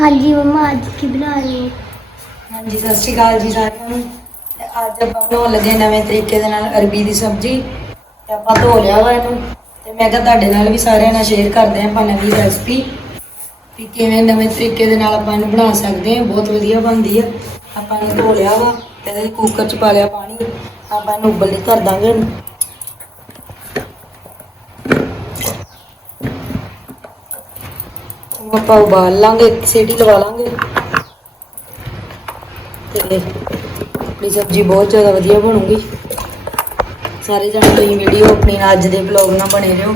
ਹਾਂਜੀ, ਮੰਮਾ, ਅੱਜ ਕੀ ਬਣਾ ਰਹੇ ਹੋ? ਹਾਂਜੀ, ਸਤਿ ਸ਼੍ਰੀ ਅਕਾਲ ਜੀ ਸਾਰਿਆਂ ਨੂੰ। ਤੇ ਅੱਜ ਆਪਾਂ ਬਣਾਉਣ ਲੱਗੇ ਨਵੇਂ ਤਰੀਕੇ ਦੇ ਨਾਲ ਅਰਬੀ ਦੀ ਸਬਜ਼ੀ। ਤੇ ਆਪਾਂ ਧੋ ਲਿਆ ਵਾ ਇਹਨੂੰ। ਤੇ ਮੈਂ ਕਿਹਾ ਤੁਹਾਡੇ ਨਾਲ ਵੀ ਸਾਰਿਆਂ ਨਾਲ ਸ਼ੇਅਰ ਕਰਦੇ ਹਾਂ ਆਪਾਂ ਨਵੀਂ ਰੈਸਪੀ ਵੀ ਕਿਵੇਂ ਨਵੇਂ ਤਰੀਕੇ ਦੇ ਨਾਲ ਆਪਾਂ ਇਹਨੂੰ ਬਣਾ ਸਕਦੇ ਹਾਂ। ਬਹੁਤ ਵਧੀਆ ਬਣਦੀ ਆ। ਆਪਾਂ ਇਹਨੂੰ ਧੋ ਲਿਆ ਵਾ ਤੇ ਇਹਦੇ ਕੁੱਕਰ 'ਚ ਪਾ ਲਿਆ ਪਾਣੀ। ਆਪਾਂ ਇਹਨੂੰ ਉਬਲਣੇ ਧਰ ਦਾਂਗੇ ਇਹਨੂੰ ਆਪਾਂ ਉਬਾਲ ਲਾਂਗੇ, ਇੱਕ ਸੀਟੀ ਲਵਾ ਲਾਂਗੇ। ਤੇ ਆਪਣੀ ਸਬਜ਼ੀ ਬਹੁਤ ਜ਼ਿਆਦਾ ਵਧੀਆ ਬਣੂਗੀ। ਸਾਰੇ ਜਣੇ ਤੁਸੀਂ ਵੀਡੀਓ ਆਪਣੀ ਅੱਜ ਦੇ ਵਲੌਗ ਨਾਲ ਬਣੇ ਰਹੋ।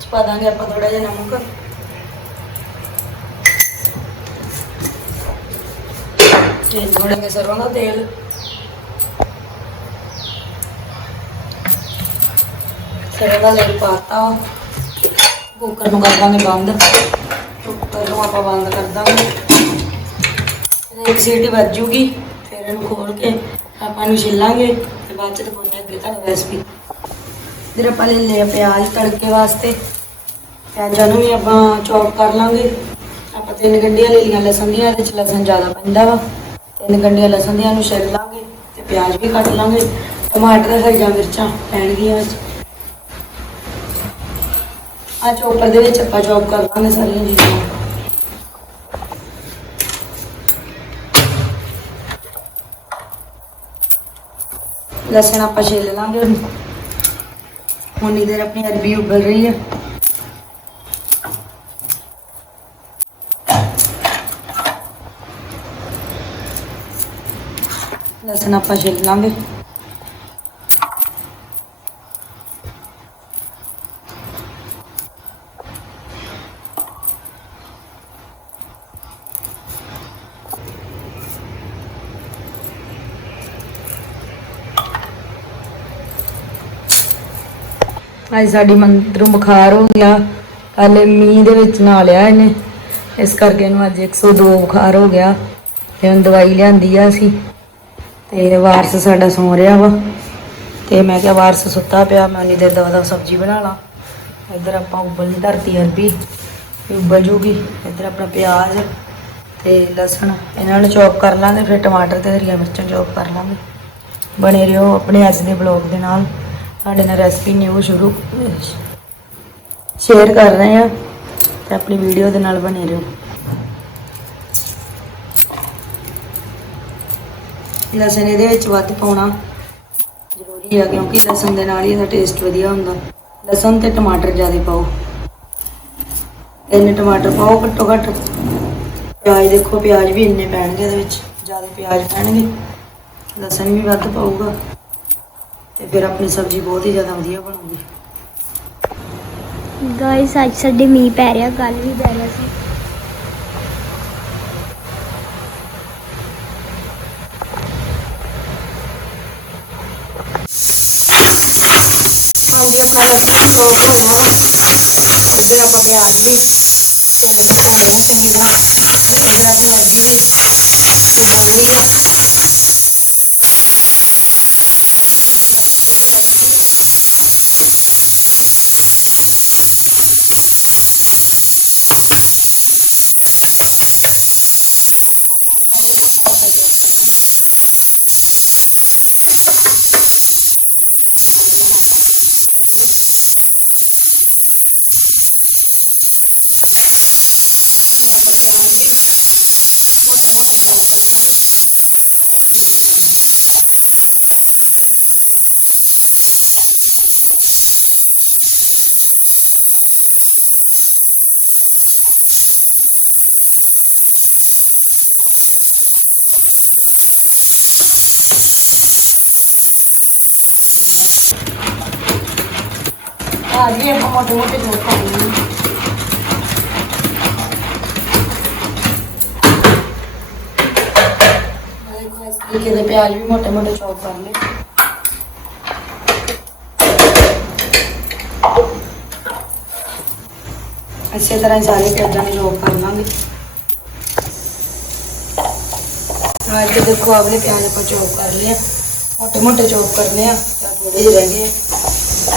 ਚ ਪਾ ਦਾਂਗੇ ਆਪਾਂ ਥੋੜਾ ਜਿਹਾ ਨਮਕ। ਤੇ ਥੋੜਾ ਜਿਹਾ ਸਰੋਂ ਦਾ ਤੇਲ। ਸਰੋਂ ਦਾ ਤੇਲ ਪਾਤਾ ਕੁੱਕਰ ਨੂੰ ਕਰ ਦਾਂਗੇ ਬੰਦ। ਕੁੱਕਰ ਨੂੰ ਆਪਾਂ ਬੰਦ ਕਰ ਦਾਂਗੇ। ਫਿਰ ਇੱਕ ਸੀਟੀ ਵੱਜ ਜੂਗੀ। ਫਿਰ ਇਹਨੂੰ ਖੋਲ ਕੇ ਆਪਾਂ ਨੂੰ ਛਿੱਲਾਂਗੇ ਤੇ ਬਾਅਦ ਚ ਦਿਖਾਉਂਦੇ ਅੱਗੇ ਤੁਹਾਨੂੰ ਰੈਸਪੀ ਫਿਰ ਆਪਾਂ ਲੈ ਲਿਆ ਪਿਆਜ਼ ਤੜਕੇ ਵਾਸਤੇ। ਪਿਆਜ਼ਾਂ ਨੂੰ ਵੀ ਆਪਾਂ ਚੌਪ ਕਰ ਲਾਂਗੇ। ਆਪਾਂ ਤਿੰਨ ਗੰਢੀਆਂ ਲੈ ਲਈਆਂ ਲਸਣ ਦੀਆਂ, ਇਹਦੇ ਚ ਲਸਣ ਜ਼ਿਆਦਾ ਪੈਂਦਾ ਵਾ। ਤਿੰਨ ਗੰਢੀਆਂ ਲਸਣ ਦੀਆਂ ਨੂੰ ਛਿੱਲ ਲਾਂਗੇ ਤੇ ਪਿਆਜ਼ ਵੀ ਕੱਟ ਲਾਂਗੇ। ਟਮਾਟਰ ਹਰੀਆਂ ਮਿਰਚਾਂ ਪੈਣਗੀਆਂ ਵਿੱਚ। ਆ ਚੋਪਰ ਦੇ ਵਿੱਚ ਆਪਾਂ ਚੌਪ ਕਰ ਲਾਂਗੇ ਸਾਰੀਆਂ ਚੀਜ਼ਾਂ ਲਸਣ ਆਪਾਂ ਛਿੱਲ ਲਾਂਗੇ। ਹੁਣ ਉਨੀ ਦੇਰ ਆਪਣੀ ਅਰਬੀ ਉਬਲ ਰਹੀ ਹੈ ਲਸਣ ਆਪਾਂ ਛਿੱਲ ਲਾਂਗੇ। ਅੱਜ ਸਾਡੀ ਮੰਦਰੋਂ ਬੁਖਾਰ ਹੋ ਗਿਆ। ਕੱਲ ਮੀਂਹ ਦੇ ਵਿੱਚ ਨਾ ਲਿਆ ਇਹਨੇ। ਇਸ ਕਰਕੇ ਇਹਨੂੰ ਅੱਜ 102 ਬੁਖਾਰ ਹੋ ਗਿਆ। ਤੇ ਹੁਣ ਦਵਾਈ ਲਿਆਂਦੀ ਆ ਅਸੀਂ। ਤੇ ਵਾਰਸ ਸਾਡਾ ਸੌਂ ਰਿਹਾ ਵਾ। ਤੇ ਮੈਂ ਕਿਹਾ ਵਾਰਸ ਸੁੱਤਾ ਪਿਆ, ਮੈਂ ਨਹੀਂ ਦੇਰ ਦਾ ਉਹਦਾ ਸਬਜ਼ੀ ਬਣਾ ਲਾਂ। ਇੱਧਰ ਆਪਾਂ ਉਬਲਣੀ ਧਰਤੀ ਅਰਬੀ ਉਬਲ ਜੂਗੀ। ਇੱਧਰ ਆਪਣਾ ਪਿਆਜ਼ ਤੇ ਲਸਣ। ਇਹਨਾਂ ਨੂੰ ਚੌਪ ਕਰ ਲਾਂਗੇ, ਫਿਰ ਟਮਾਟਰ ਤੇ ਹਰੀਆਂ ਮਿਰਚਾਂ ਚੌਪ ਕਰ ਲਾਂਗੇ। ਬਣੇ ਰਹੋ ਆਪਣੇ ਅੱਜ ਦੇ ਬਲੌਗ ਦੇ ਨਾਲ। ਸਾਡੇ ਨਾਲ ਰੈਸਪੀ ਨਿਊ ਸ਼ੁਰੂ ਸ਼ੇਅਰ ਕਰ ਰਹੇ ਆ ਤੇ ਆਪਣੀ ਵੀਡੀਓ ਦੇ ਨਾਲ ਬਣੇ ਰਹੋ। ਲਸਣ ਇਹਦੇ ਵਿੱਚ ਵੱਧ ਪਾਉਣਾ ਜ਼ਰੂਰੀ ਆ ਕਿਉਂਕਿ ਲਸਣ ਦੇ ਨਾਲ ਹੀ ਇਹਦਾ ਟੇਸਟ ਵਧੀਆ ਹੁੰਦਾ। ਲਸਣ ਤੇ ਟਮਾਟਰ ਜ਼ਿਆਦਾ ਪਾਓ। ਇੰਨੇ ਟਮਾਟਰ ਪਾਓ ਘੱਟੋ ਘੱਟ। ਪਿਆਜ਼ ਦੇਖੋ, ਪਿਆਜ਼ ਵੀ ਇੰਨੇ ਪੈਣਗੇ ਇਹਦੇ ਵਿੱਚ, ਜ਼ਿਆਦਾ ਪਿਆਜ਼ ਪੈਣਗੇ। ਲਸਣ ਵੀ ਵੱਧ ਪਾਊਗਾ। ਤੇ ਫਿਰ ਆਪਣੀ ਸਬਜ਼ੀ ਬਹੁਤ ਹੀ ਜ਼ਿਆਦਾ ਵਧੀਆ ਬਣੂਗੀ। ਗਾਇਸ ਅੱਜ ਸਾਡੇ ਮੀਂਹ ਪੈ ਰਿਹਾ ਕੱਲ ਵੀ ਪੈ ਰਿਹਾ ਸੀ। ਹਾਂਜੀ ਆਪਣਾ ਲਸਣ ਚੋਪ ਹੋ ਗਿਆ ਇੱਧਰ ਆਪਾਂ ਪਿਆਜ਼ ਵੀ ਭੁੰਨ ਭੁੰਨ ਲਿਆ ਚੰਗੀ ਤਰ੍ਹਾਂ ਤੇ ਇੱਧਰ ਆਪਣੀ ਅਰਬੀ ਵੀ ਉਬਲ ਰਹੀ ਆ। ਪਿਆਜ਼ ਵੀ ਆਪਾਂ ਮੋਟੇ ਮੋਟੇ ਚੌਪ ਕਰ ਲਾਂਗੇ ਨਾਲੇ ਇਸ ਤਰੀਕੇ ਦੇ ਪਿਆਜ਼ ਵੀ ਮੋਟੇ ਮੋਟੇ ਚੌਪ ਕਰ ਲਏ ਇਸੇ ਤਰ੍ਹਾਂ ਹੀ ਸਾਰੇ ਪਿਆਜ਼ਾਂ ਨੂੰ ਚੌਪ ਕਰ ਲਾਂਗੇ ਆ ਕੇ ਦੇਖੋ ਆਪਣੇ ਪਿਆਜ਼ ਆਪਾਂ ਚੌਪ ਕਰ ਲਿਆ ਮੋਟੇ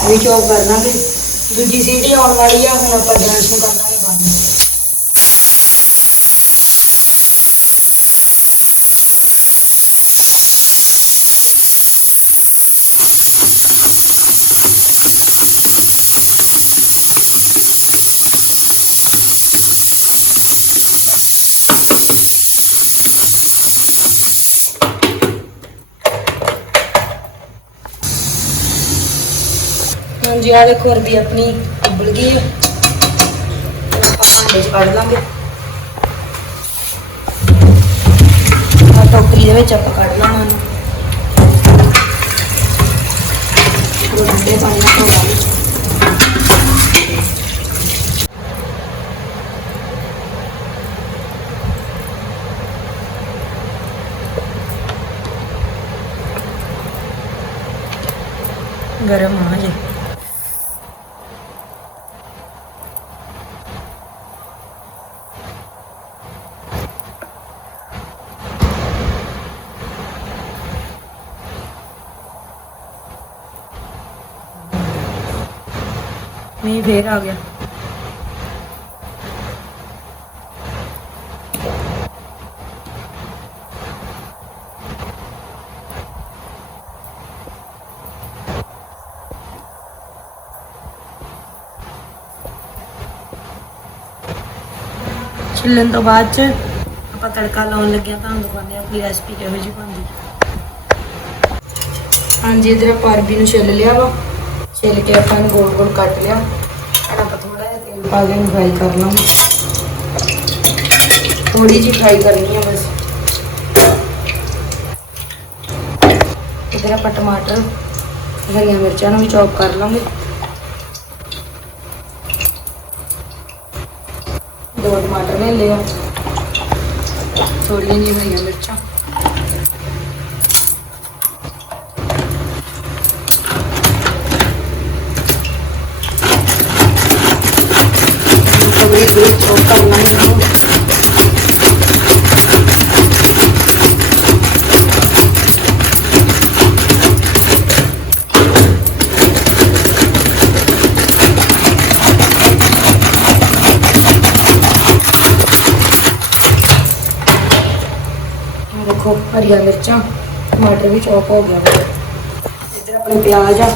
ਵੀ ਚੌਪ ਕਰ ਲਾਂਗੇ ਦੂਜੀ ਸੀਟੀ ਆਉਣ ਵਾਲੀ ਆ ਹੁਣ ਆਪਾਂ ਗੈਸ ਨੂੰ ਕਰਨਾ। ਦਾਂਗੇ ਬੰਦ ਹਾਂਜੀ ਆ ਦੇਖੋ ਅਰਬੀ ਆਪਣੀ ਉਬਲ ਗਈ ਆ। ਆਪਾਂ ਭਾਂਡੇ 'ਚ ਕੱਢ ਲਾਂਗੇ। ਆ ਟੋਕਰੀ ਦੇ ਵਿੱਚ ਆਪਾਂ ਕੱਢ ਲਾਣਾ ਇਹਨੂੰ ਥੋੜਾ ਪਾਣੀ ਨਾਲ ਧੋ ਲਾਂਗੇ ਗਰਮ ਆ ਜੇ ਮੀਂਹ ਫੇਰ ਆ ਗਿਆ। ਛਿੱਲਣ ਤੋਂ ਬਾਅਦ ਚ ਆਪਾਂ ਤੜਕਾ ਲਾਉਣ ਲੱਗੇ ਲੱਗਿਆ ਤੁਹਾਨੂੰ ਦਿਖਾਉਂਦੇ ਆ ਕੋਈ ਰੈਸਪੀ ਕਿਹੋ ਜਿਹੀ ਬਣਦੀ। ਹਾਂਜੀ, ਇਧਰ ਆਪਾਂ ਅਰਬੀ ਨੂੰ ਛਿੱਲ ਲਿਆ ਵਾ। ਛਿੱਲ ਕੇ ਆਪਾਂ ਨੂੰ ਗੋਲ ਗੋਲ ਕੱਟ ਲਿਆ ਹੁਣ ਆਪਾਂ ਥੋੜਾ ਜਿਹਾ ਤੇਲ ਪਾ ਕੇ ਫਰਾਈ ਕਰ ਲਾਂਗੇ ਥੋੜੀ ਜਿਹੀ ਫਰਾਈ ਕਰਨੀ ਆ ਬਸ। ਇਧਰ ਆਪਾਂ ਟਮਾਟਰ, ਹਰੀਆਂ ਮਿਰਚਾਂ ਨੂੰ ਵੀ ਚੌਪ ਕਰ ਲਾਂਗੇ ਦੋ ਟਮਾਟਰ ਲੈ ਲਿਆ ਥੋੜੀਆਂ ਜਿਹੀਆਂ ਹਰੀਆਂ ਮਿਰਚਾਂ। ਥੋੜੀ ਜਿਹੀ ਚੌਪ ਕਰ ਲਾਂਗੇ ਦੇਖੋ, ਹਰੀਆਂ ਮਿਰਚਾਂ, ਟਮਾਟਰ ਵੀ ਚੌਪ ਹੋ ਗਿਆ। ਇੱਧਰ ਆਪਣੇ ਪਿਆਜ਼ ਆ।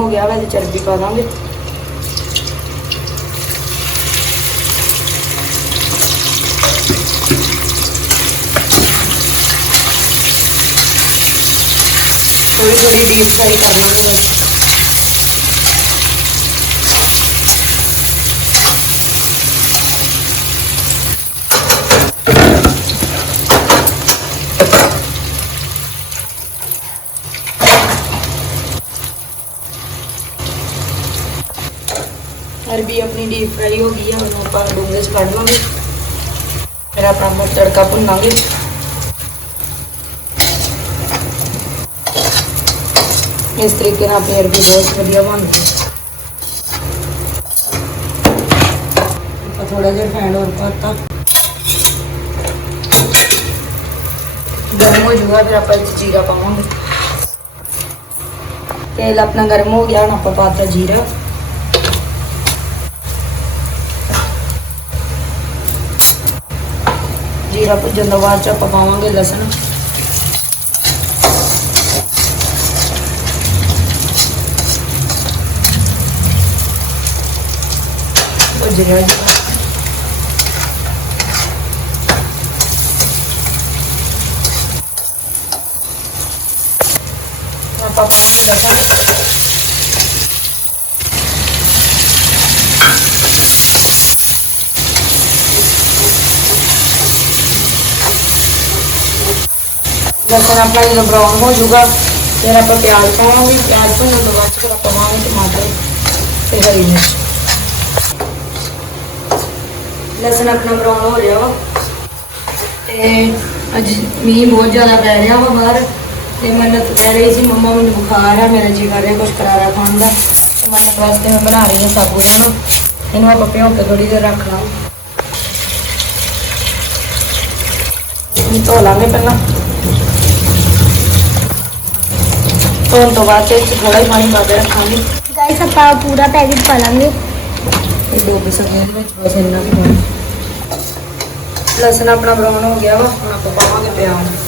ਹੋ ਗਿਆ ਵਾ ਤੇ ਚਰਬੀ ਪਾ ਦਾਂਗੇ। ਥੋੜੀ ਥੋੜੀ ਡੀਪ ਫਰਾਈ ਕਰ ਲਵਾਂਗੇ ਬਸ ਅਰਬੀ ਆਪਣੀ ਡੀਪ ਫਰਾਈ ਹੋ ਗਈ ਹੈ ਹੁਣ ਆਪਾਂ ਡੂੰਘੇ 'ਚ ਕੱਢ ਲਾਂਗੇ। ਫਿਰ ਆਪਣਾ ਮਿਰਚ ਤੜਕਾ ਭੁੰਨਾਂਗੇ। ਇਸ ਤਰੀਕੇ ਨਾਲ ਆਪਣੀ ਅਰਬੀ ਬਹੁਤ ਵਧੀਆ ਬਣਦੀ ਆਪਾਂ ਥੋੜਾ ਜਿਹਾ ਫੈਂਡ ਹੋਰ ਪਾਤਾ। ਗਰਮ ਹੋ ਜੂਗਾ ਫਿਰ ਆਪਾਂ ਇਹ ਜੀਰਾ ਪਾਵਾਂਗੇ। ਤੇਲ ਆਪਣਾ ਗਰਮ ਹੋ ਗਿਆ, ਹੁਣ ਆਪਾਂ ਪਾਤਾ ਜੀਰਾ। ਜੀਰਾ ਭੁੱਜਣ ਤੋਂ ਬਾਅਦ ਚ ਆਪਾਂ ਪਾਵਾਂਗੇ ਲਸਣ। ਭੁੱਜ ਗਿਆ ਜੀ ਆਪਾਂ ਪਾਣੀ ਲਗਾਂਗੇ ਲਸਣ ਆਪਣਾ ਜਦੋਂ ਬਰਾਊਨ ਹੋ ਜਾਊਗਾ ਫਿਰ ਆਪਾਂ ਪਿਆਜ਼ ਪਾਵਾਂਗੇ ਪਿਆਜ਼ ਭੁੰਨਣ ਤੋਂ ਬਾਅਦ 'ਚ ਫਿਰ ਆਪਾਂ ਪਾਵਾਂਗੇ ਟਮਾਟਰ ਤੇ ਹਰੀ ਮਿਰਚ ਲਸਣ ਆਪਣਾ ਬਰਾਊਨ ਹੋ ਰਿਹਾ ਵਾ। ਤੇ ਅੱਜ ਮੀਂਹ ਬਹੁਤ ਜ਼ਿਆਦਾ ਪੈ ਰਿਹਾ ਵਾ ਬਾਹਰ। ਤੇ ਮੰਨਤ ਕਹਿ ਰਹੀ ਸੀ, ਮੰਮਾ ਮੈਨੂੰ ਬੁਖਾਰ ਆ, ਮੇਰਾ ਜੀ ਕਰ ਰਿਹਾ ਕੁਝ ਕਰਾਰਾ ਖਾਣ ਦਾ। ਤੇ ਮੰਨਤ ਵਾਸਤੇ ਮੈਂ ਬਣਾ ਰਹੀ ਹਾਂ ਸਾਬੂ ਨੂੰ ਇਹਨੂੰ ਆਪਾਂ ਭਿਓ ਕੇ ਥੋੜੀ ਦੇਰ ਰੱਖ ਲਾਂ ਇਹਨੂੰ ਧੋ ਲਾਂਗੇ ਪਹਿਲਾਂ। ਧੋਣ ਤੋਂ ਬਾਅਦ ਤੇ ਥੋੜਾ ਹੀ ਪਾਣੀ ਪਾ ਕੇ ਰੱਖਾਂਗੇ। ਗਾਇਸ ਆਪਾਂ ਪੂਰਾ ਪੈਕੇਟ ਪਾ ਲਾਂਗੇ। ਇਹ ਡੋਬ ਸਕਦੇ ਇਹਦੇ ਵਿੱਚ ਬਸ ਇੰਨਾ ਕੁ ਪਾਣੀ ਲਸਣ ਆਪਣਾ ਬਰਾਉਨ ਹੋ ਗਿਆ ਵਾ, ਹੁਣ ਆਪਾਂ ਪਾਵਾਂਗੇ ਪਿਆਜ਼।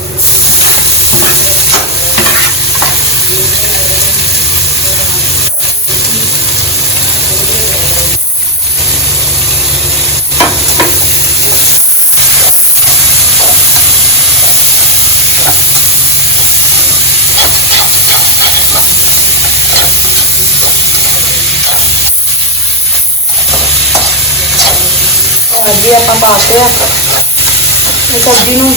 ਸਬਜ਼ੀ ਆਪਾਂ ਪਾਤੇ ਆ। ਇਹ ਸਬਜ਼ੀ ਨੂੰ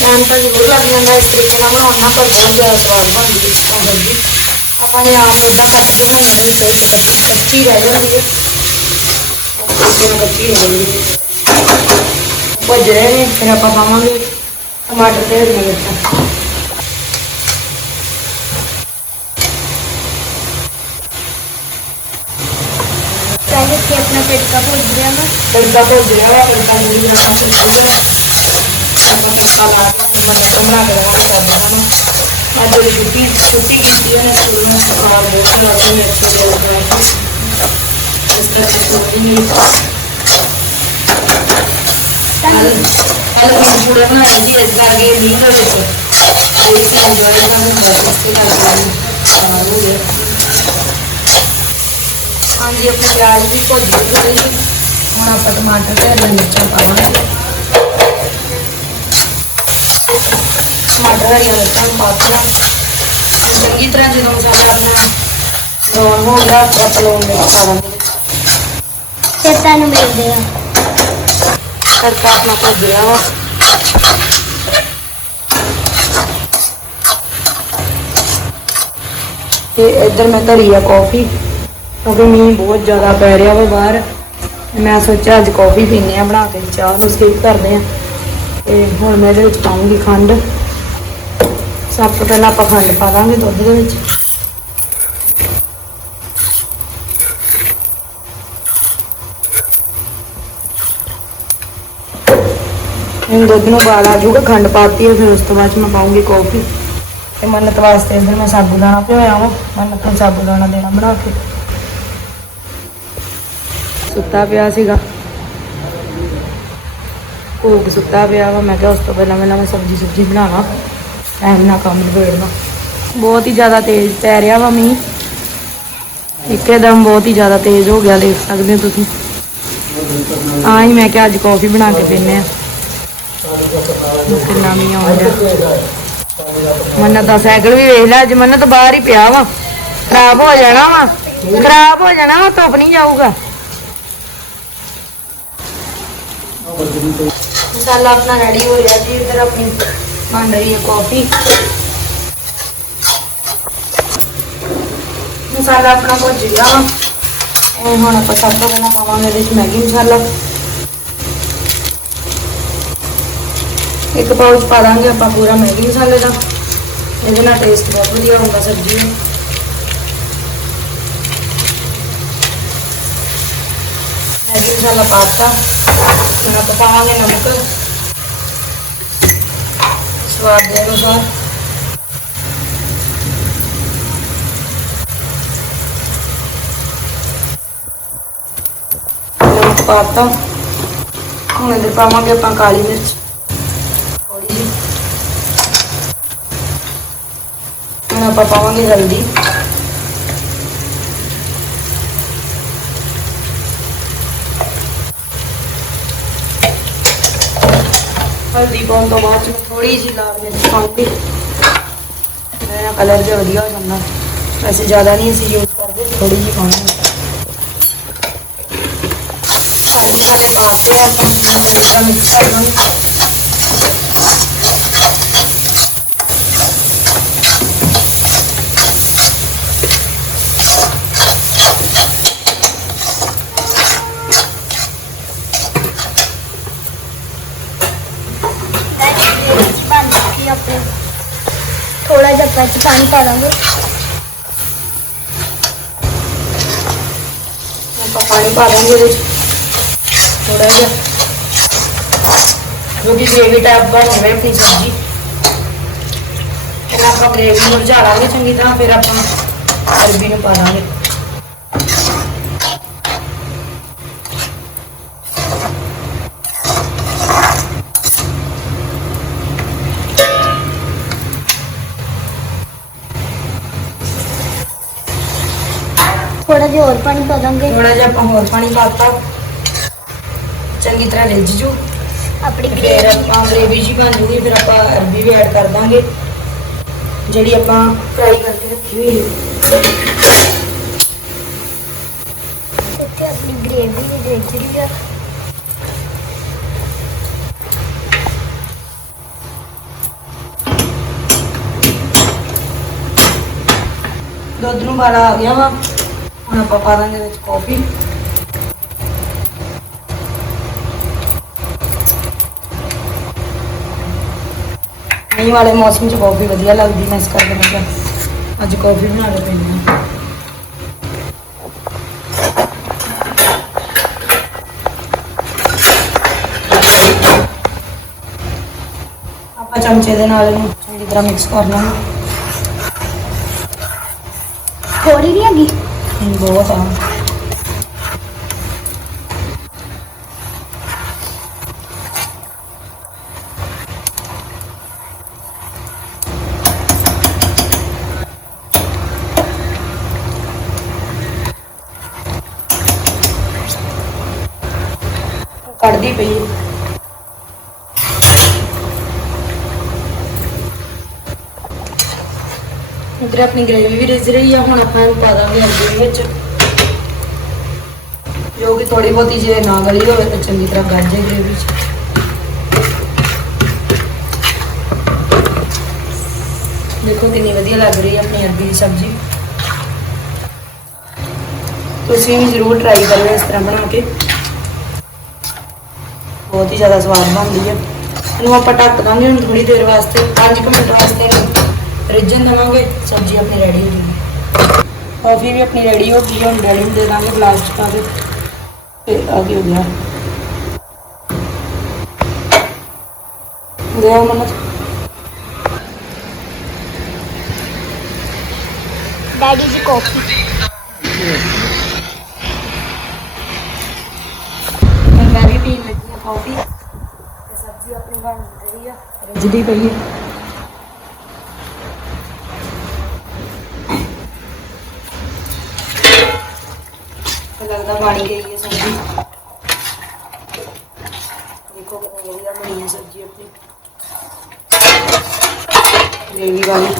ਟਾਈਮ ਤਾਂ ਜ਼ਰੂਰ ਲੱਗ ਜਾਂਦਾ, ਇਸ ਤਰੀਕੇ ਨਾਲ ਬਣਾਉਣਾ, ਪਰ ਬਹੁਤ ਜ਼ਿਆਦਾ ਸਵਾਦ ਬਣਦੀ ਹੈ ਉਹ ਸਬਜ਼ੀ। ਆਪਾਂ ਨੇ ਆਮ ਇਦਾਂ ਕੱਟ ਕੇ ਬਣਾਈ ਹੋਣੀ ਤੇ ਕੱਚੀ ਕੱਚੀ ਰਹਿ ਜਾਂਦੀ ਹੈ ਇਸ ਕੱਚੀ ਹੋ ਜਾਂਦੀ ਹੈ ਰਹੇ ਨੇ, ਫਿਰ ਆਪਾਂ ਪਾਵਾਂਗੇ ਟਮਾਟਰ ਤੇ ਹਰੀਆਂ ਮਿਰਚਾਂ ਪਹਿਲੇ ਤੇ ਆਪਣਾ ਤੜਕਾ ਭੁੱਜ ਗਿਆ ਨਾ। ਤੜਕਾ ਭੁੱਜ ਰਿਹਾ ਵਾ ਤੜਕਾ ਨਹੀਂ ਜਾਣਾ ਫਿਰ ਜਿਹੜਾ ਆਪਾਂ ਤੜਕਾ ਲਾ ਕੇ ਆਪਣੇ ਬੰਦੇ ਤੋਂ ਬਣਾ ਕੇ ਦੇਵਾਂਗੇ ਸਾਬਣਾ ਨੂੰ। ਅੱਜ ਜਿਹੜੀ ਛੁੱਟੀ ਛੁੱਟੀ ਕੀਤੀ ਹੈ ਨਾ ਸਕੂਲ ਨੂੰ ਆ ਬਹੁਤ ਜ਼ਿਆਦਾ ਹੀ ਅੱਛੇ ਦੇ ਲੱਗਾ ਇਸ ਕਰਕੇ ਸਕੂਲ ਨਹੀਂ ਕੱਲ ਮੈਂ ਪੂੜਾ ਬਣਾਇਆ ਜੀ ਇਸ ਕਰਕੇ ਮੀਂਹ ਵਿੱਚ। ਤੇ ਅਸੀਂ ਇੰਜੋਏ ਕਰਾਂਗੇ ਬਹੁਤ ਇਸੇ ਕਰਕੇ ਖਰਾਬ ਹੋ ਗਿਆ। ਹਾਂਜੀ ਆਪਣੀ ਪਿਆਜ਼ ਵੀ ਭੁੱਜ ਗਈ ਥੋੜੀ ਜਿਹੀ ਹੁਣ ਆਪਾਂ ਟਮਾਟਰ ਤੇ ਹਰੀਆਂ ਮਿਰਚਾਂ ਪਾਵਾਂਗੇ। ਟਮਾਟਰ ਹਰੀਆਂ ਮਿਰਚਾਂ ਪਾਤੀਆਂ ਹੁਣ ਚੰਗੀ ਤਰ੍ਹਾਂ ਜਦੋਂ ਮਸਾਲਾ ਆਪਣਾ ਰੋਣ ਹੋ ਗਿਆ ਫਿਰ ਆਪਾਂ ਲੂਣ ਮਿਰਚ ਪਾ ਦਾਂਗੇ ਫਿਰ ਤੁਹਾਨੂੰ ਮਿਲਦੇ ਆ ਤੜਕਾ ਆਪਣਾ ਭੁੱਜ ਗਿਆ ਵਾ। ਤੇ ਇੱਧਰ ਮੈਂ ਧਰੀ ਆ ਕਾਫੀ। ਕਿਉਂਕਿ ਮੀਂਹ ਬਹੁਤ ਜ਼ਿਆਦਾ ਪੈ ਰਿਹਾ ਵਾ ਬਾਹਰ। ਮੈਂ ਸੋਚਿਆ ਅੱਜ ਕਾਫੀ ਪੀਨੇ ਆ ਬਣਾ ਕੇ ਚਾਹ ਨੂੰ ਸਕਿਪ ਕਰਦੇ ਆ ਤੇ ਹੁਣ ਮੈਂ ਇਹਦੇ ਵਿੱਚ ਪਾਉਂਗੀ ਖੰਡ। ਸਭ ਤੋਂ ਪਹਿਲਾਂ ਆਪਾਂ ਖੰਡ ਪਾ ਦਾਂਗੇ ਦੁੱਧ ਦੇ ਵਿੱਚ। ਹੁਣ ਦੁੱਧ ਨੂੰ ਉਬਾਲ ਆ ਜੂਗਾ, ਖੰਡ ਪਾਤੀ ਹੈ, ਫਿਰ ਉਸ ਤੋਂ ਬਾਅਦ 'ਚ ਮੈਂ ਪਾਉਂਗੀ ਕੌਫੀ ਤੇ ਮੰਨਤ ਵਾਸਤੇ ਇੱਧਰ ਮੈਂ ਸਾਬੂਦਾਨਾ ਭਿਓਇਆ ਵਾ, ਮੰਨਤ ਨੂੰ ਸਾਬੂਦਾਨਾ ਦੇਣਾ ਬਣਾ ਕੇ। ਸੁੱਤਾ ਪਿਆ ਸੀਗਾ। ਭੋਗ ਸੁੱਤਾ ਪਿਆ ਵਾ, ਮੈਂ ਕਿਹਾ ਉਸ ਤੋਂ ਪਹਿਲਾਂ ਪਹਿਲਾਂ ਮੈਂ ਸਬਜ਼ੀ ਸੁਬਜ਼ੀ ਬਣਾਵਾਂ ਟਾਈਮ ਨਾਲ ਕੰਮ ਨਿਬੇੜਨਾ। ਬਹੁਤ ਹੀ ਜ਼ਿਆਦਾ ਤੇਜ਼ ਪੈ ਰਿਹਾ ਵਾ ਮੀਂਹ। ਇੱਕਦਮ ਬਹੁਤ ਹੀ ਜ਼ਿਆਦਾ ਤੇਜ਼ ਹੋ ਗਿਆ, ਦੇਖ ਸਕਦੇ ਹੋ ਤੁਸੀਂ। ਤਾਂ ਹੀ ਮੈਂ ਕਿਹਾ ਅੱਜ ਕੌਫੀ ਬਣਾ ਕੇ ਪੀਨੇ ਆ ਕਿੰਨਾ ਮੀਂਹ ਆਉਣ ਮੰਨਾ ਤਾਂ ਸਾਈਕਲ ਵੀ ਵੇਖ ਲੈ, ਅੱਜ ਮੰਨਾ ਤਾਂ ਬਾਹਰ ਹੀ ਪਿਆ ਵਾ। ਖਰਾਬ ਹੋ ਜਾਣਾ ਵਾ, ਖਰਾਬ ਹੋ ਜਾਣਾ ਵਾ, ਧੁੱਪ ਨਹੀਂ ਜਾਊਗਾ। ਮਸਾਲਾ ਆਪਣਾ ਰੈਡੀ ਹੋ ਰਿਹਾ ਜੀ, ਇਧਰ ਆਪਣੀ ਬਣ ਰਹੀ ਹੈ ਕਾਫੀ ਮਸਾਲਾ ਆਪਣਾ ਭੁੱਜ ਗਿਆ। ਵਾ ਇਹ ਹੁਣ ਆਪਾਂ ਸਭ ਤੋਂ ਪਹਿਲਾਂ ਪਾਵਾਂਗੇ ਇੱਕ ਪਾਊਚ ਪਾ ਦਾਂਗੇ ਆਪਾਂ ਪੂਰਾ ਮੈਗੀ ਮਸਾਲੇ ਦਾ। ਇਹਦੇ ਨਾਲ ਟੇਸਟ ਬਹੁਤ ਵਧੀਆ ਹੁੰਦਾ ਸਬਜ਼ੀ ਦਾ। ਮੈਗੀ ਮਸਾਲਾ ਪਾਤਾ। ਹੁਣ ਆਪਾਂ ਪਾਵਾਂਗੇ ਨਮਕ ਸਵਾਦ ਦੇ ਅਨੁਸਾਰ ਨਮਕ ਪਾਤਾ ਹੁਣ ਇਹਦੇ ਪਾਵਾਂਗੇ ਆਪਾਂ ਕਾਲੀ ਮਿਰਚ ਥੋੜੀ ਜਿਹੀ ਹੁਣ ਆਪਾਂ ਪਾਵਾਂਗੇ ਹਲਦੀ ਹਲਦੀ ਪਾਉਣ ਤੋਂ ਬਾਅਦ ਚ ਮੈਂ ਥੋੜੀ ਜਿਹੀ ਲਾਲ ਮਿਰਚ ਪਾਉਂਗੀ ਮੇਰਾ ਕਲਰ ਜਿਹਾ ਵਧੀਆ ਹੋ ਜਾਂਦਾ ਵੈਸੇ ਜ਼ਿਆਦਾ ਨਹੀਂ ਅਸੀਂ ਯੂਜ਼ ਕਰਦੇ ਥੋੜੀ ਜਿਹੀ ਪਾਉਣੀ ਸਾਰੇ ਮਸਾਲੇ ਪਾ ਕੇ ਆਪਾਂ ਚੰਗੀ ਤਰ੍ਹਾਂ ਮਿਕਸ ਕਰ ਲਾਂਗੇ ਬਣ ਚੁੱਕੀ ਆ ਆਪਣੀ ਥੋੜਾ ਜਿਹਾ ਕੱਚ ਪਾਣੀ ਪਾ ਦਾਂਗੇ ਆਪਾਂ ਪਾਣੀ ਪਾ ਦਾਂਗੇ ਇਹਦੇ ਵਿੱਚ ਥੋੜਾ ਜਿਹਾ ਜੋ ਕਿ ਗ੍ਰੇਵੀ ਟਾਈਪ ਬਣ ਜਾਵੇ ਆਪਣੀ ਸਬਜ਼ੀ ਪਹਿਲਾਂ ਆਪਾਂ ਗ੍ਰੇਵੀ ਨੂੰ ਰਝਾ ਲਾਂਗੇ ਚੰਗੀ ਤਰ੍ਹਾਂ ਥੋੜਾ ਜਿਹਾ ਹੋਰ ਪਾਣੀ ਪਾ ਦਾਂਗੇ। ਥੋੜਾ ਜਿਹਾ ਆਪਾਂ ਹੋਰ ਪਾਣੀ ਪਾਤਾ ਚੰਗੀ ਤਰ੍ਹਾਂ ਰਿੱਝ ਜੂ। ਆਪਣੀ ਫਿਰ ਗ੍ਰੇਵੀ ਆਪਾਂ ਗ੍ਰੇਵੀ ਜੀ ਬਣ ਜੂਗੀ ਫਿਰ ਆਪਾਂ ਅਰਬੀ ਵੀ ਐਡ ਕਰ ਦਾਂਗੇ। ਜਿਹੜੀ ਆਪਾਂ ਫਰਾਈ ਕਰਕੇ ਰੱਖੀ ਹੋਈ ਹੈ। ਇੱਥੇ ਆਪਣੀ ਗ੍ਰੇਵੀ ਰਿੱਝ ਰਹੀ ਆ। ਦੁੱਧ ਨੂੰ ਬਾਲਾ ਆ ਗਿਆ ਵਾ। ਹੁਣ ਆਪਾਂ ਪਾ ਦਾਂਗੇ ਵਿੱਚ ਕਾਫੀ ਮੀਂਹ ਵਾਲੇ ਮੌਸਮ 'ਚ ਕਾਫੀ ਵਧੀਆ ਲੱਗਦੀ ਮੈਂ ਇਸ ਕਰਕੇ ਮੈਂ ਕਿਹਾ ਅੱਜ ਕਾਫੀ ਬਣਾ ਕੇ ਪੀਂਦੇ ਹਾਂ। ਆਪਾਂ ਚਮਚੇ ਦੇ ਨਾਲ ਇਹਨੂੰ ਚੰਗੀ ਤਰ੍ਹਾਂ ਮਿਕਸ ਕਰ ਲਾਂਗੇ। ਥੋੜੀ ਨਹੀਂ ਹੈਗੀ। ਹਮ, ਬਹੁਤ ਆ ਕੱਢਦੀ ਪਈ ਹੈ। ਇੱਧਰ ਆਪਣੀ ਗ੍ਰੇਵੀ ਵੀ ਰਿੱਝ ਰਹੀ ਆ, ਹੁਣ ਆਪਾਂ ਇਹਨੂੰ ਪਾ ਦਾਂਗੇ ਅਰਬੀ ਵਿੱਚ। ਜੋ ਕਿ ਥੋੜੀ ਬਹੁਤੀ ਜੇ ਨਾ ਗਲੀ ਹੋਵੇ ਤਾਂ ਚੰਗੀ ਤਰ੍ਹਾਂ ਗਲ ਜਾਏ ਗ੍ਰੇਵੀ ਚ ਦੇਖੋ ਕਿੰਨੀ ਵਧੀਆ ਲੱਗ ਰਹੀ ਹੈ ਆਪਣੀ ਅਰਬੀ ਦੀ ਸਬਜ਼ੀ। ਤੁਸੀਂ ਵੀ ਜ਼ਰੂਰ ਟਰਾਈ ਕਰਿਓ ਇਸ ਤਰ੍ਹਾਂ ਬਣਾ ਕੇ। ਬਹੁਤ ਹੀ ਜ਼ਿਆਦਾ ਸਵਾਦ ਬਣਦੀ ਹੈ ਇਹਨੂੰ ਆਪਾਂ ਢੱਕ ਦਾਂਗੇ ਹੁਣ ਥੋੜੀ ਦੇਰ ਵਾਸਤੇ 5 ਮਿੰਟ ਵਾਸਤੇ। ਇਹਨੂੰ ਰਿੱਝਣ ਦੇਵਾਂਗੇ ਸਬਜ਼ੀ ਆਪਣੀ ਰੈਡੀ ਹੋ। ਜੂਗੀ ਕਾਫੀ ਵੀ ਆਪਣੀ ਰੈਡੀ ਹੋ ਗਈ ਹੈ, ਹੁਣ ਡੈਡੀ ਨੂੰ ਦੇ ਦਾਂਗੇ ਗਲਾਸ ਚ ਪਾ ਕੇ ਤੇ ਆ ਗਈ ਹੋ ਗਿਆ। ਦੇਓ ਮਨ ਡੈਡੀ ਜੀ ਕਾਫੀ ਮੈਂ ਵੀ ਪੀਣ ਲੱਗੀ ਹਾਂ ਕਾਫੀ ਤੇ ਸਬਜ਼ੀ ਜਿੱਦਾਂ ਬਣ ਗਈ ਹੈ ਸਬਜ਼ੀ ਦੇਖੋ ਕਿੰਨੀ ਵਧੀਆ ਬਣੀ ਹੈ ਸਬਜ਼ੀ ਆਪਣੀ। ਗ੍ਰੇਵੀ ਵਾਲੀ।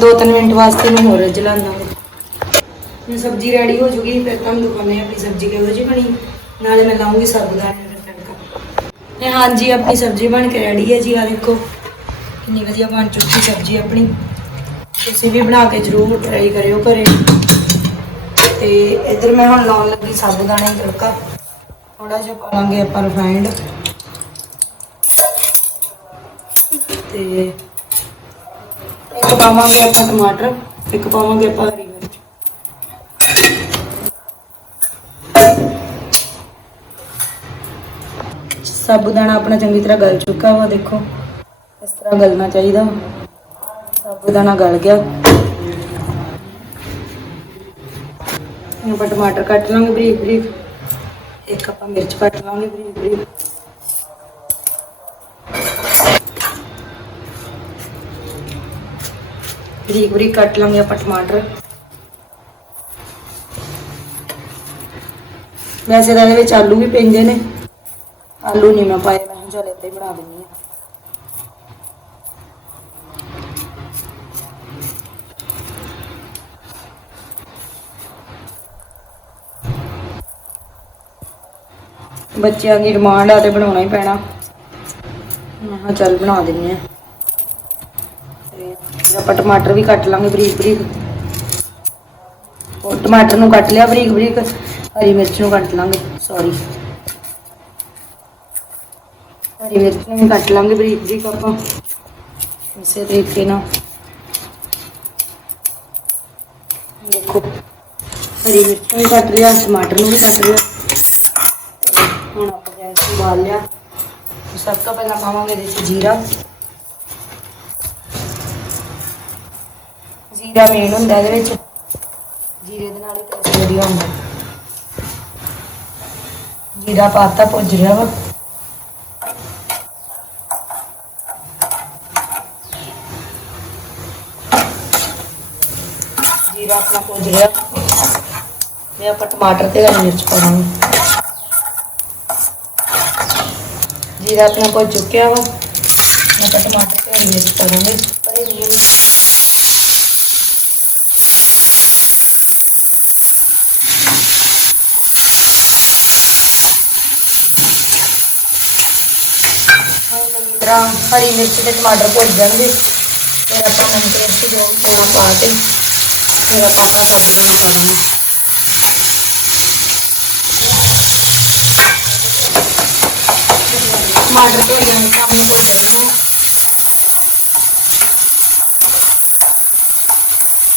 ਦੋ ਤਿੰਨ ਮਿੰਟ ਵਾਸਤੇ ਮੈਂ ਹੋਰ ਜਲਾਉਂਦਾ ਹੁਣ ਸਬਜ਼ੀ ਰੈਡੀ ਹੋ ਜੂਗੀ, ਫਿਰ ਤੁਹਾਨੂੰ ਦਿਖਾਉਂਦੇ ਆ ਆਪਣੀ ਸਬਜ਼ੀ ਕਿਹੋ ਜਿਹੀ ਬਣੀ। ਨਾਲੇ ਮੈਂ ਲਾਉਂਗੀ ਸਾਬੂਦਾਨਾ। ਤੇ ਹਾਂਜੀ, ਆਪਣੀ ਸਬਜ਼ੀ ਬਣ ਕੇ ਰੈਡੀ ਹੈ ਜੀ ਆ ਦੇਖੋ। ਕਿੰਨੀ ਵਧੀਆ ਬਣ ਚੁੱਕੀ ਸਬਜ਼ੀ ਆਪਣੀ। ਤੁਸੀਂ ਵੀ ਬਣਾ ਕੇ ਜ਼ਰੂਰ ਟਰਾਈ ਕਰਿਓ ਘਰੇ। ਤੇ ਇੱਧਰ ਮੈਂ ਹੁਣ ਲਾਉਣ ਲੱਗੀ ਸਾਬੂਦਾਨੇ ਦਾ ਤੜਕਾ। ਥੋੜਾ ਜਿਹਾ ਪਾਵਾਂਗੇ ਆਪਾਂ ਰਿਫਾਈਂਡ ਤੇ ਇੱਕ ਪਾਵਾਂਗੇ ਆਪਾਂ ਟਮਾਟਰ, ਇੱਕ ਪਾਵਾਂਗੇ ਆਪਾਂ ਹਰੀ ਮਿਰਚ ਸਾਬੂਦਾਨਾ ਆਪਣਾ ਚੰਗੀ ਤਰ੍ਹਾਂ ਗਲ ਚੁੱਕਾ ਵਾ, ਦੇਖੋ। ਇਸ ਤਰ੍ਹਾਂ ਗਲਣਾ ਚਾਹੀਦਾ ਵਾ। ਸਾਬੂਦਾਨਾ ਗਲ ਗਿਆ। ਹੁਣ ਆਪਾਂ ਟਮਾਟਰ ਕੱਟ ਲਾਂਗੇ ਬਰੀਕ ਬਰੀਕ। ਇੱਕ ਆਪਾਂ ਮਿਰਚ ਕੱਟ ਲਾਂਗੇ ਬਰੀਕ ਬਰੀਕ। ਬਰੀਕ ਬਰੀਕ ਕੱਟ ਲਾਂਗੇ ਆਪਾਂ ਟਮਾਟਰ। ਵੈਸੇ ਤਾਂ ਇਹਦੇ ਵਿੱਚ ਆਲੂ ਵੀ ਪੈਂਦੇ ਨੇ। ਆਲੂ ਨਹੀਂ ਮੈਂ ਪਾਏ, ਮੈਂ ਕਿਹਾ ਚੱਲ ਏਦਾਂ ਹੀ ਬਣਾ ਦਿੰਦੀ ਹਾਂ। ਬੱਚਿਆਂ ਦੀ ਡਿਮਾਂਡ ਆ ਤੇ ਬਣਾਉਣਾ ਹੀ ਪੈਣਾ। ਮੈਂ ਕਿਹਾ ਚੱਲ ਬਣਾ ਦਿੰਦੇ ਆ ਤੇ ਆਪਾਂ ਟਮਾਟਰ ਵੀ ਕੱਟ ਲਾਂਗੇ ਬਰੀਕ ਬਰੀਕ। ਉਹ ਟਮਾਟਰ ਨੂੰ ਕੱਟ ਲਿਆ ਬਰੀਕ ਬਰੀਕ, ਹਰੀ ਮਿਰਚ ਨੂੰ ਕੱਟ ਲਾਂਗੇ ਸੌਰੀ ਹਰੀ ਮਿਰਚਾਂ ਵੀ ਕੱਟ ਲਾਂਗੇ ਬਰੀਕ ਬਰੀਕ ਆਪਾਂ। ਇਸੇ ਤਰੀਕੇ ਨਾਲ। ਦੇਖੋ, ਹਰੀ ਮਿਰਚਾਂ ਵੀ ਕੱਟ ਲਿਆ, ਟਮਾਟਰ ਨੂੰ ਵੀ ਕੱਟ ਲਿਆ। ਤੇ ਹੁਣ ਆਪਾਂ ਗੈਸ ਨੂੰ ਬਾਲ ਲਿਆ। ਸਭ ਤੋਂ ਪਹਿਲਾਂ ਪਾਵਾਂਗੇ ਇਹਦੇ 'ਚ ਜੀਰਾ। ਜੀਰਾ ਮੇਨ ਹੁੰਦਾ ਇਹਦੇ ਵਿੱਚ। ਜੀਰੇ ਦੇ ਨਾਲ ਹੀ ਟੇਸਟ ਵਧੀਆ ਹੁੰਦਾ। ਜੀਰਾ ਪਾਤਾ, ਭੁੱਜ ਰਿਹਾ ਵਾ। ਜੀਰਾ ਆਪਣਾ ਭੁੱਜ ਰਿਹਾ ਤੇ ਆਪਾਂ ਟਮਾਟਰ ਤੇ ਹਰੀ ਮਿਰਚ ਪਾਵਾਂਗੇ। ਜੀਰਾ ਆਪਣਾ ਭੁੱਜ ਚੁੱਕਿਆ ਵਾ। ਆਪਾਂ ਟਮਾਟਰ ਤੇ ਹਰੀ ਮਿਰਚ ਪਾਵਾਂਗੇ। ਪਰ ਇਹ ਤਰ੍ਹਾਂ ਹਰੀ ਮਿਰਚ ਤੇ ਟਮਾਟਰ ਭੁੱਜ ਜਾਣਗੇ। ਫਿਰ ਆਪਾਂ ਨਮਕ ਮਿਰਚ ਜੋ ਵੀ ਪਾ ਕੇ ਫਿਰ ਆਪਾਂ ਆਪਣਾ ਸਾਬੂਦਾਨਾ ਪਾ ਦਾਂਗੇ ਟਮਾਟਰ ਭੁੱਜ ਜਾਣ ਤਾਂ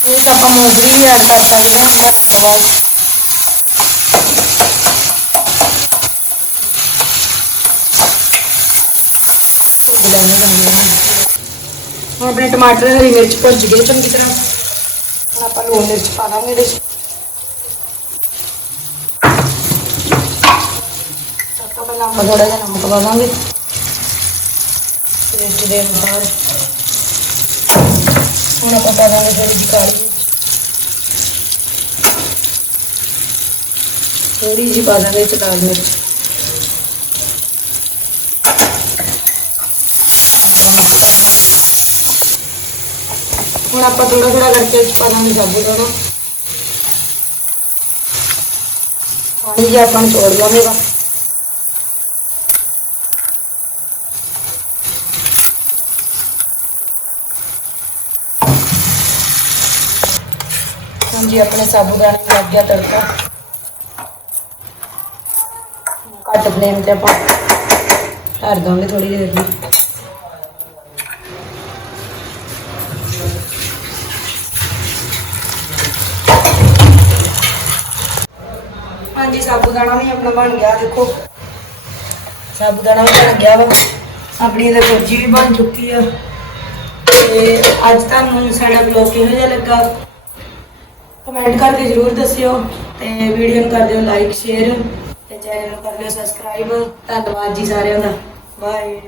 ਇਹ ਤਾਂ ਆਪਾਂ ਮੂੰਗਫਲੀ ਵੀ ਐਡ ਕਰ ਸਕਦੇ ਹਾਂ ਕਰਨ ਤੋਂ ਬਾਅਦ ਭੁੱਜ ਹੁਣ ਆਪਣੇ ਟਮਾਟਰ ਹਰੀ ਮਿਰਚ ਭੁੱਜ ਗਏ, ਚੰਗੀ ਤਰ੍ਹਾਂ। ਹੁਣ ਆਪਾਂ ਲੂਣ ਮਿਰਚ ਪਾ ਦਾਂਗੇ ਇਹਦੇ 'ਚ। ਸਭ ਪਹਿਲਾਂ ਆਪਾਂ ਥੋੜਾ ਜਿਹਾ ਨਮਕ ਪਾ ਦਾਂਗੇ ਟੇਸਟ ਦੇ ਅਨੁਸਾਰ ਹੁਣ ਆਪਾਂ ਪਾ ਦਾਂਗੇ ਥੋੜੀ ਜਿਹੀ ਕਾਲੀ ਮਿਰਚ। ਥੋੜੀ ਜਿਹੀ ਪਾ ਦਾਂਗੇ ਇਹ ਲਾਲ ਮਿਰਚ ਹੁਣ ਆਪਾਂ ਥੋੜਾ ਥੋੜਾ ਕਰਕੇ ਇਹ ਪਾ ਦਾਂਗੇ ਸਾਬੂਦਾਨਾ ਪਾਣੀ ਜਿਹਾ ਆਪਾਂ ਨੂੰ ਛੋੜ ਲਾਵੇਗਾ ਹਾਂਜੀ, ਆਪਣੇ ਸਾਬੂਦਾਨੇ ਨੂੰ ਲੱਗ ਗਿਆ ਤੜਕਾ। ਘੱਟ ਫਲੇਮ ਤੇ ਆਪਾਂ ਧਰ ਦਾਂਗੇ ਥੋੜੀ ਦੇਰ ਲਈ ਹਾਂਜੀ ਸਾਬੂਦਾਨਾ ਵੀ ਆਪਣਾ ਬਣ ਗਿਆ, ਦੇਖੋ। ਸਾਬੂਦਾਨਾ ਵੀ ਬਣ ਗਿਆ ਵਾ। ਆਪਣੀ ਇਹਦੇ ਸਬਜ਼ੀ ਵੀ ਬਣ ਚੁੱਕੀ ਆ। ਤੇ ਅੱਜ ਤੁਹਾਨੂੰ ਸਾਡਾ ਵਲੌਗ ਕਿਹੋ ਜਿਹਾ ਲੱਗਾ? ਕਮੈਂਟ ਕਰਕੇ ਜਰੂਰ ਦੱਸਿਓ ਤੇ ਵੀਡੀਓ ਨੂੰ ਕਰ ਦਿਓ ਲਾਈਕ ਸ਼ੇਅਰ ਤੇ ਚੈਨਲ ਨੂੰ ਕਰ ਲਿਓ ਸਬਸਕ੍ਰਾਈਬ ਧੰਨਵਾਦ ਜੀ ਸਾਰਿਆਂ ਦਾ। ਬਾਏ